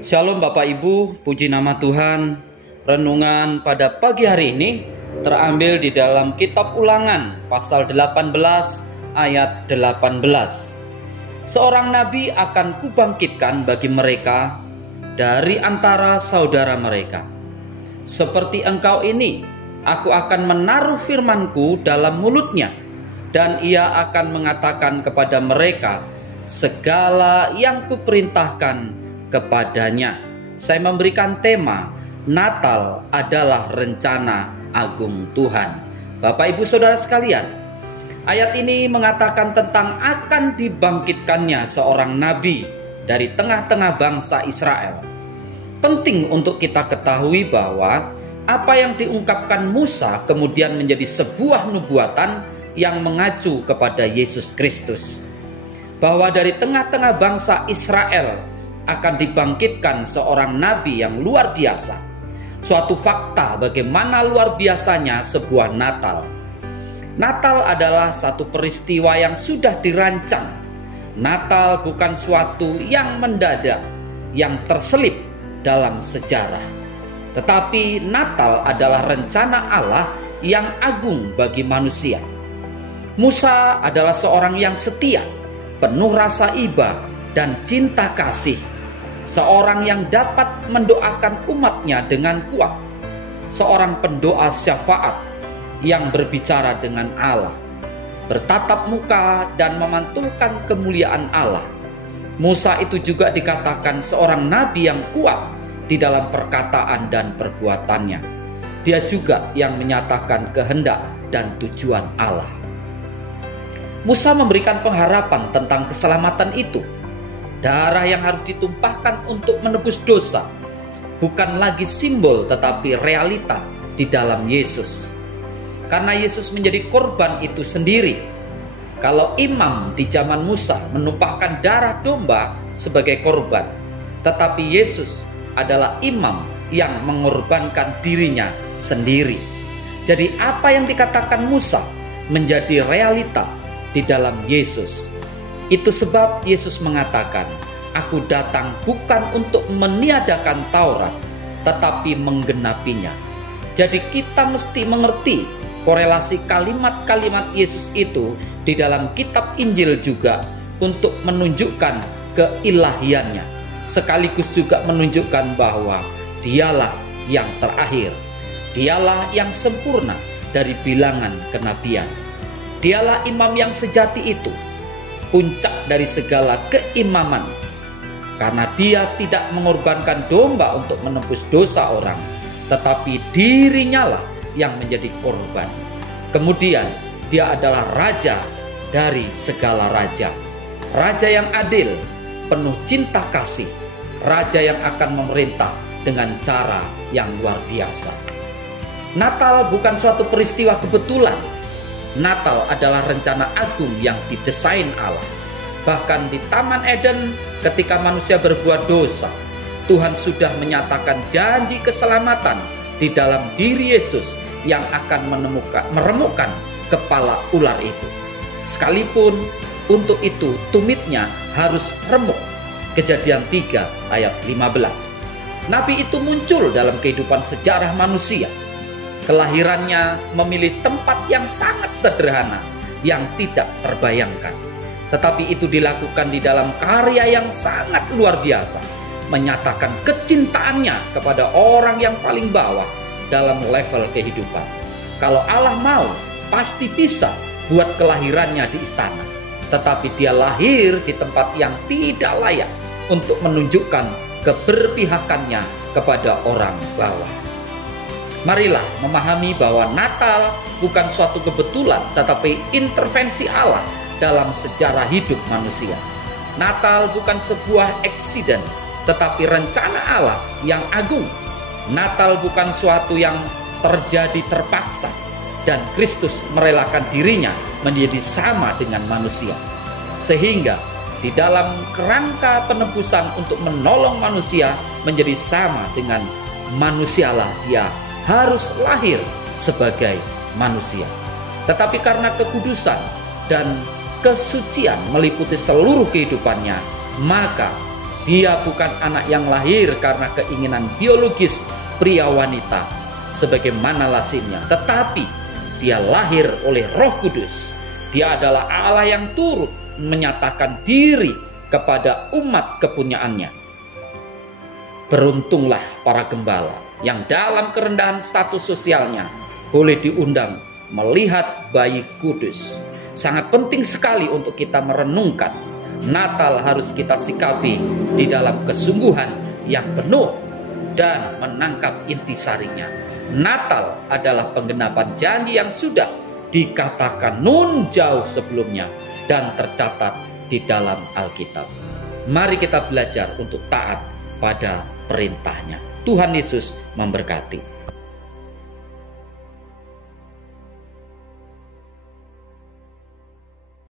Shalom Bapak Ibu, puji nama Tuhan. Renungan pada pagi hari ini terambil di dalam kitab Ulangan pasal 18 ayat 18. Seorang nabi akan kubangkitkan bagi mereka dari antara saudara mereka. Seperti engkau ini, aku akan menaruh firmanku dalam mulutnya, dan ia akan mengatakan kepada mereka segala yang kuperintahkan kepadanya. Saya memberikan tema Natal adalah rencana agung Tuhan. Bapak Ibu Saudara sekalian, ayat ini mengatakan tentang akan dibangkitkannya seorang nabi dari tengah-tengah bangsa Israel. Penting untuk kita ketahui bahwa apa yang diungkapkan Musa kemudian menjadi sebuah nubuatan yang mengacu kepada Yesus Kristus, bahwa dari tengah-tengah bangsa Israel akan dibangkitkan seorang nabi yang luar biasa. Suatu fakta bagaimana luar biasanya sebuah Natal. Natal adalah satu peristiwa yang sudah dirancang. Natal bukan suatu yang mendadak, yang terselip dalam sejarah. Tetapi Natal adalah rencana Allah yang agung bagi manusia. Musa adalah seorang yang setia, penuh rasa iba dan cinta kasih, seorang yang dapat mendoakan umatnya dengan kuat, seorang pendoa syafaat yang berbicara dengan Allah, bertatap muka dan memantulkan kemuliaan Allah. Musa itu juga dikatakan seorang nabi yang kuat di dalam perkataan dan perbuatannya. Dia juga yang menyatakan kehendak dan tujuan Allah. Musa memberikan pengharapan tentang keselamatan itu. Darah yang harus ditumpahkan untuk menebus dosa bukan lagi simbol tetapi realita di dalam Yesus. Karena Yesus menjadi korban itu sendiri. Kalau imam di zaman Musa menumpahkan darah domba sebagai korban, tetapi Yesus adalah imam yang mengorbankan dirinya sendiri. Jadi apa yang dikatakan Musa menjadi realita di dalam Yesus. Itu sebab Yesus mengatakan, aku datang bukan untuk meniadakan Taurat, tetapi menggenapinya. Jadi kita mesti mengerti korelasi kalimat-kalimat Yesus itu di dalam kitab Injil juga untuk menunjukkan keilahiannya. Sekaligus juga menunjukkan bahwa dialah yang terakhir. Dialah yang sempurna dari bilangan kenabian. Dialah imam yang sejati itu, puncak dari segala keimaman, karena dia tidak mengorbankan domba untuk menebus dosa orang, tetapi dirinya lah yang menjadi korban. Kemudian dia adalah raja dari segala raja, raja yang adil, penuh cinta kasih, raja yang akan memerintah dengan cara yang luar biasa. Natal bukan suatu peristiwa kebetulan. Natal adalah rencana agung yang didesain Allah. Bahkan di Taman Eden ketika manusia berbuat dosa, Tuhan sudah menyatakan janji keselamatan di dalam diri Yesus yang akan meremukkan kepala ular itu. Sekalipun untuk itu tumitnya harus remuk. Kejadian 3 ayat 15. Nabi itu muncul dalam kehidupan sejarah manusia. Kelahirannya memilih tempat yang sangat sederhana, yang tidak terbayangkan. Tetapi itu dilakukan di dalam karya yang sangat luar biasa, menyatakan kecintaannya kepada orang yang paling bawah dalam level kehidupan. Kalau Allah mau, pasti bisa buat kelahirannya di istana. Tetapi dia lahir di tempat yang tidak layak untuk menunjukkan keberpihakannya kepada orang bawah. Marilah memahami bahwa Natal bukan suatu kebetulan, tetapi intervensi Allah dalam sejarah hidup manusia. Natal bukan sebuah eksiden, tetapi rencana Allah yang agung. Natal bukan suatu yang terjadi terpaksa, dan Kristus merelakan dirinya menjadi sama dengan manusia. Sehingga di dalam kerangka penebusan untuk menolong manusia menjadi sama dengan manusialah dia harus lahir sebagai manusia. Tetapi karena kekudusan dan kesucian meliputi seluruh kehidupannya, maka Dia bukan anak yang lahir karena keinginan biologis pria wanita sebagaimana lazimnya, tetapi dia lahir oleh Roh Kudus. Dia adalah Allah yang turut menyatakan diri kepada umat kepunyaannya. Beruntunglah para gembala yang dalam kerendahan status sosialnya boleh diundang melihat bayi kudus. Sangat penting sekali untuk kita merenungkan. Natal harus kita sikapi di dalam kesungguhan yang penuh dan menangkap intisarinya. Natal adalah penggenapan janji yang sudah dikatakan nun jauh sebelumnya dan tercatat di dalam Alkitab. Mari kita belajar untuk taat pada perintahnya. Tuhan Yesus memberkati.